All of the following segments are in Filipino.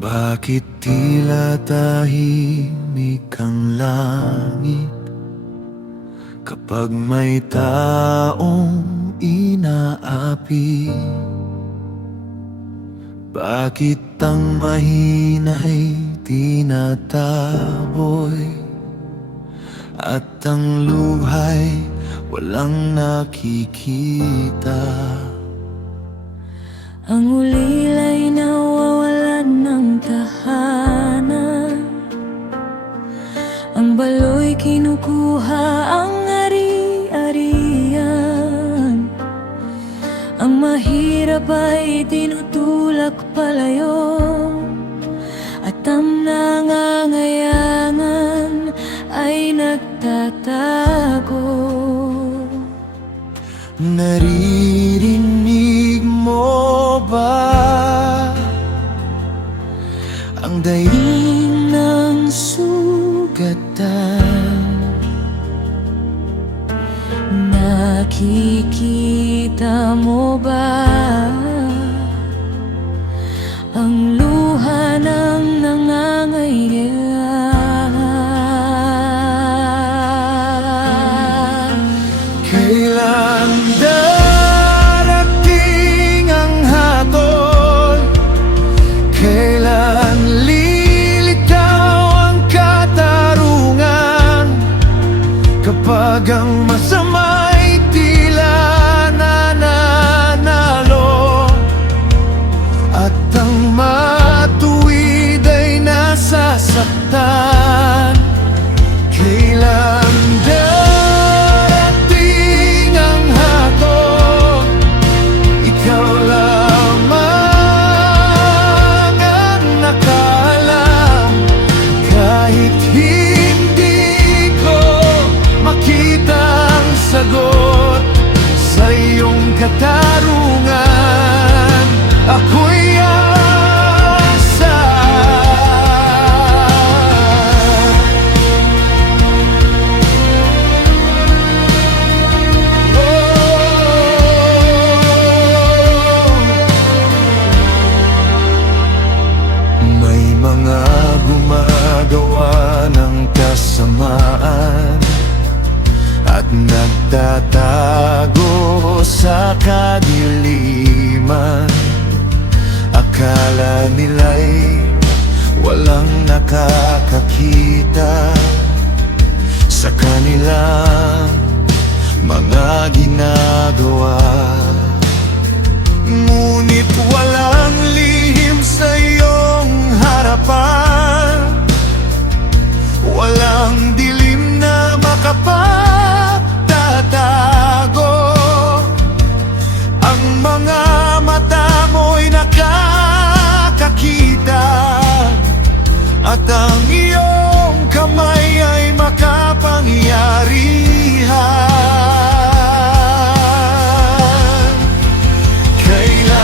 Bakit tila tahimik ang langit kapag may taong inaapi? Bakit ang mahina'y tinataboy at ang luha'y walang nakikita? Ang ulila'y nawawalan ng tahanan, ang balo'y kinukuha ang ari-arian, ang mahirap ay tinutulak palayo, at ang nangangailangan ay nagtatago. Naririnig mo ba ang daing ng sugatan? Nakikita mo ba ang luha ng nangangailangan? Kailan darating ang hatol? Kailan lilitaw ang katarungan? Kapag ang masama'y tila nananalo at ang matuwid ay nasasaktan. Kailan darating ang hatol? Ikaw lamang ang nakaalam. Kahit hindi ko makita ang sagot sa iyong katarungan, ako'y asa. May mga gumagawa ng kasamaan at nagtatago sa kadiliman. Akala nila'y walang nakakakita sa kanilang mga ginagawa. Ngunit walang lihim sa iyong harapan, walang dilim na makapagtatago. Ang mga mata mo'y nakakakita, at ang iyong kamay ay makapangyarihan. Kailan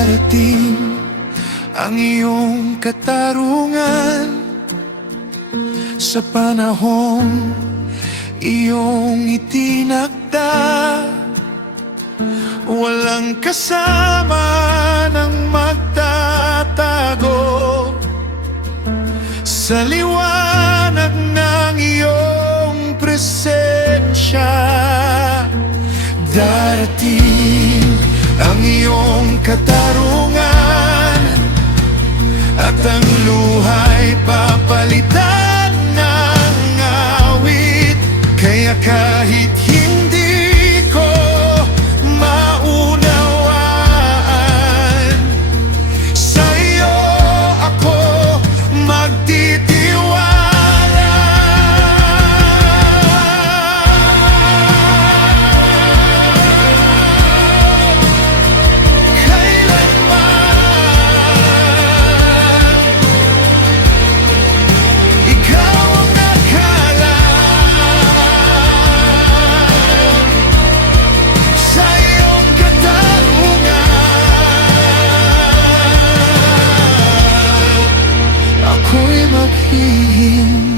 darating ang iyong katarungan sa panahong iyong itinakda. Walang kasama ng magtatago sa liwanag ng iyong presensya. Darating ang iyong katarungan at ang luha'y papalitan ng awit. Kaya kahit hindi ko maunawaan, sa'yo ako magtitiwala. Kailanman ikaw ang nakalaan sa iyong katarungan. Ako'y maghihintay